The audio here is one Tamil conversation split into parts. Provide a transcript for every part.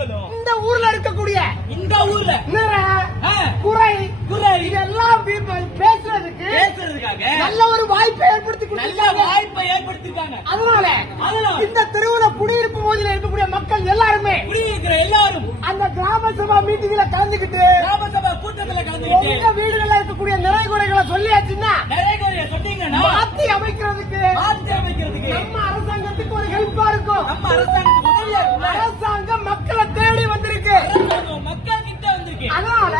மக்களும் இந்த ஊர்ல இருக்கக்கூடிய இந்த ஊர்ல குறை குறை இதெல்லாம் பேசுறதுக்காக நல்ல ஒரு வாய்ப்பை ஏற்படுத்திருக்காங்க. அதனால இந்த தெருவுல குடியிருப்பு பகுதியில் இருக்கக்கூடிய மக்கள் எல்லாருமே எல்லாரும் அந்த கிராம சபா மீட்டிங்ல கலந்துக்கிட்டு கிராம சபா கூட்டத்தில் கலந்துக்கிட்டு உங்க வீடுகள்ல இருக்கக்கூடிய நிறை குறைகளை சொல்லியாச்சுன்னா சொன்னீங்கன்னா மாத்தி அமைக்கிறதுக்கு நம்ம அரசாங்கத்துக்கு ஒரு ஹெல்ப்பா இருக்கும். நம்ம அரசாங்கத்துக்கு உதவியா இருக்கும். அரசாங்கம் மக்களை தேடி வந்திருக்கு. மக்கள் கிட்ட வந்திருக்கு. அதனால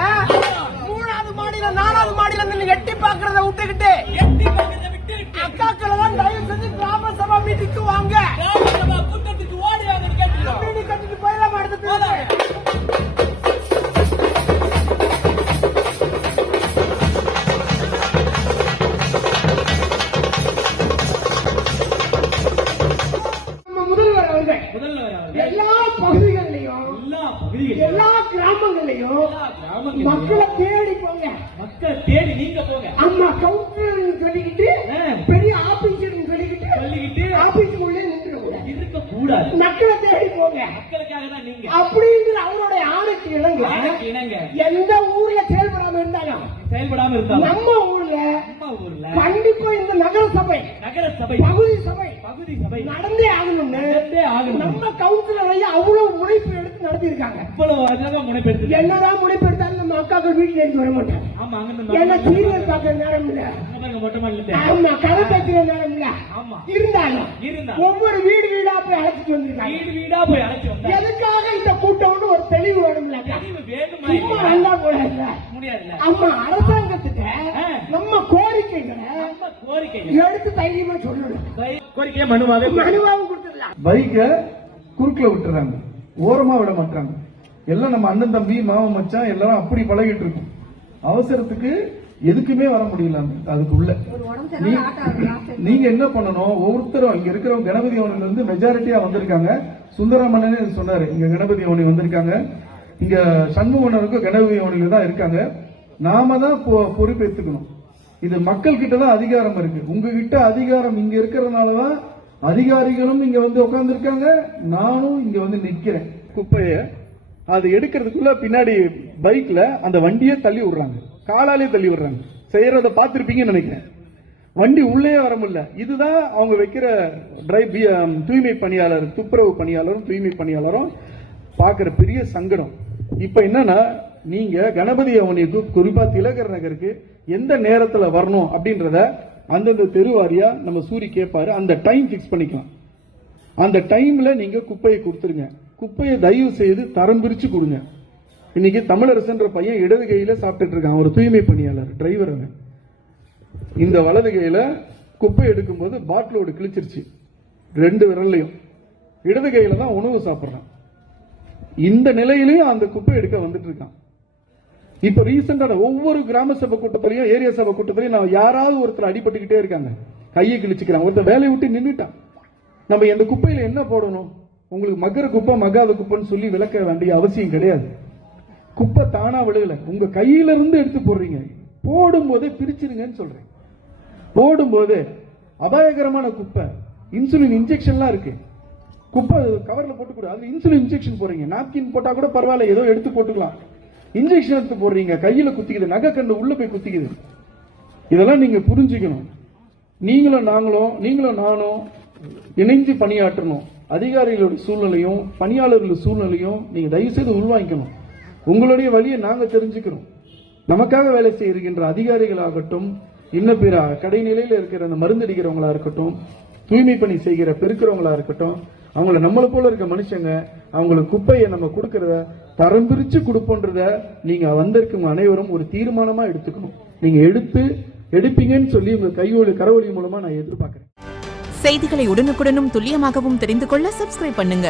3வது மாடியில 4வது மாடியில நீங்க எட்டி பாக்குறத விட்டுக்கிட்டு அக்காக்களை தான் தயவு செஞ்சு கிராம சபா மீட்டிங்க்கு வாங்க. கிராம சபா கூட்டத்துக்கு ஓடி வாங்கன்னு கேட்டுக்கிறோம். மீட்டிங் கட்டிட்டு போயிடலாம் அடுத்து. எல்லா பகுதிகளிலையும் எல்லா கிராமங்களையும் மக்களை தேடி போங்க. மக்கள் தேடி நீங்க போங்க. அம்மா கவுன்சிலர் சொல்லிக்கிட்டு பெரிய ஆபீசர் சொல்லிக்கிட்டு ஆபீஸுக்குள்ளே இருக்க கூடாது. மக்களை தேடி போங்க. மக்களுக்காக தான் நீங்க அப்படிங்கிற அவருடைய ஆணைக்கு இணங்க எந்த ஊர்ல செயல்படாம இருந்தாலும் நம்ம ஊர்ல கண்டிப்பா இந்த நகர சபை பகுதி சபை நடந்தே ஆகணும்னு நம்ம கவுன்சிலர் அவ்வளவு முனைப்பு எடுத்து நடத்திருக்காங்க. என்னதான் முனைப்பு எடுத்தாலும் நம்ம அக்காக்கள் வீட்டுல இருந்து வர மாட்டாங்க. என்ன சீரியல் பார்க்கற நேரம் இல்ல, ஆமா கதை பேசுற நேரம் இல்ல. இருந்தாலும் ஒவ்வொரு வீடு வீடா போய் அழைச்சிட்டு வந்திருக்காங்க. எதுக்காக இந்த கூட்டம்னு ஒரு தெளிவு வேணும்ல. சும்மா நல்லா போடாது. ஆமா அரசாங்கத்துக்கு நம்ம கோரிக்கைகளை எடுத்து தைரியமா சொல்லணும். கோரிக்கையை மனுவாவும் கொடுத்துடலாம். பைக்க குறுக்குல விட்டுறாங்க, ஓரமா விட மாட்டாங்க. எல்லாம் நம்ம அண்ணன் தம்பி மாமன் மச்சான் எல்லாரும் அப்படி பழகிட்டு இருக்கும். அவசரத்துக்கு எதுக்குமே வர முடியல. அதுக்குள்ள நீங்க என்ன பண்ணணும், ஒவ்வொருத்தரும் இங்க இருக்கிறவங்க கணபதி அவனில இருந்து மெஜாரிட்டியா வந்திருக்காங்க. சுந்தரமணன் சொன்னாரு இங்க கணபதி அவனி வந்திருக்காங்க, இங்க சண்முகனருக்கும் கணபதி அவனில தான் இருக்காங்க. நாம தான் பொறுப்பேற்றுக்கணும். இது மக்கள் கிட்ட தான் அதிகாரம் இருக்கு. உங்ககிட்ட அதிகாரம் இங்க இருக்கிறதுனாலதான் அதிகாரிகளும் இங்க வந்து உட்கார்ந்து இருக்காங்க, நானும் இங்க வந்து நிக்கிறேன். குப்பைய அது எடுக்கிறதுக்குள்ள பின்னாடி பைக்ல அந்த வண்டியே தள்ளி விடுறாங்க, காலாலே தள்ளி விடுறாங்க. செய்யறத பார்த்திருப்பீங்கன்னு நினைக்கிறேன். வண்டி உள்ளே வர முடியல. இதுதான் அவங்க வைக்கிற தூய்மை பணியாளர், துப்புரவு பணியாளரும் தூய்மை பணியாளரும் பாக்குற பெரிய சங்கடம். இப்ப என்னன்னா, நீங்க கணபதி அவனிக்கு குறிப்பா திலகர் நகருக்கு எந்த நேரத்துல வரணும் அப்படின்றத அந்தந்த தெருவாரியா நம்ம சூரி கேட்பாரு. அந்த டைம் பிக்ஸ் பண்ணிக்கலாம். அந்த டைம்ல நீங்க குப்பையை கொடுத்துருங்க. குப்பையை தயவு செய்து தரம் பிரிச்சு கொடுங்க. இன்னைக்கு தமிழரசன்ற பையன் இடது கையில சாப்பிட்டுட்டு இருக்கான், ஒரு தூய்மை பணியாளர் டிரைவர். இந்த வலது கையில குப்பை எடுக்கும் போது பாட்டிலோடு கிழிச்சிருச்சு 2 விரல்லையும். இடது கையில தான் உணவு சாப்பிடுறான். இந்த நிலையிலையும் அந்த குப்பை எடுக்க வந்துட்டு இருக்கான். இப்ப ரீசெண்டான ஒவ்வொரு கிராம சபை கூட்டத்திலையும் ஏரியா சபை கூட்டத்திலையும் நான் யாராவது ஒருத்தர் அடிபட்டுக்கிட்டே இருக்காங்க, கையை கிழிச்சுக்கிறாங்க. ஒருத்தர் வேலையை விட்டு நின்றுட்டான். நம்ம இந்த குப்பையில என்ன போடணும், உங்களுக்கு மக்கிற குப்பை மக்காத குப்பைன்னு சொல்லி விளக்க வேண்டிய அவசியம் கிடையாது. குப்பை தானா விழுகல, உங்க கையில இருந்து எடுத்து போடுறீங்க. போடும்போதே பிரிச்சிருங்கன்னு சொல்றேன். போடும்போது அபாயகரமான குப்பை, இன்சுலின் இன்ஜெக்ஷன்லாம் இருக்கு. குப்பை கவர்ல போட்டு கூட அது இன்சுலின் இன்ஜெக்ஷன் போடுறீங்க. நாப்கின் போட்டா கூட பரவாயில்ல, ஏதோ எடுத்து போட்டுக்கலாம். இன்ஜெக்ஷன் எடுத்து போடுறீங்க, கையில குத்திக்குது, நகை கண்டு உள்ள போய் குத்திக்குது. இதெல்லாம் நீங்க புரிஞ்சுக்கணும். நீங்களும் நானும் இணைந்து பணியாற்றணும். அதிகாரிகளோட சூழ்நிலையும் பணியாளர்களோட சூழ்நிலையும் நீங்க தயவு செய்து உள்வாங்கிக்கணும். உங்களுடைய வழியை நாங்க தெரிஞ்சுக்கிறோம். நமக்காக வேலை செய்கின்ற அதிகாரிகளாகட்டும், இன்னும் பிற கடைநிலையில் இருக்கிற அந்த மருந்தடிக்கிறவங்களா இருக்கட்டும், தூய்மை பணி செய்கிற பெருக்கிறவங்களா இருக்கட்டும், அவங்கள நம்மளை போல இருக்க மனுஷங்க, அவங்களுக்கு குப்பையை நம்ம கொடுக்கறத தரம் பிரிச்சு கொடுப்போன்றத நீங்க வந்திருக்கும் அனைவரும் ஒரு தீர்மானமா எடுத்துக்கணும். நீங்க எடுப்பீங்கன்னு சொல்லி உங்க கையொலி கரவொலி மூலமா நான் எதிர்பார்க்கிறேன். செய்திகளை உடனுக்குடனும் துல்லியமாகவும் தெரிந்து கொள்ள சப்ஸ்கிரைப் பண்ணுங்க.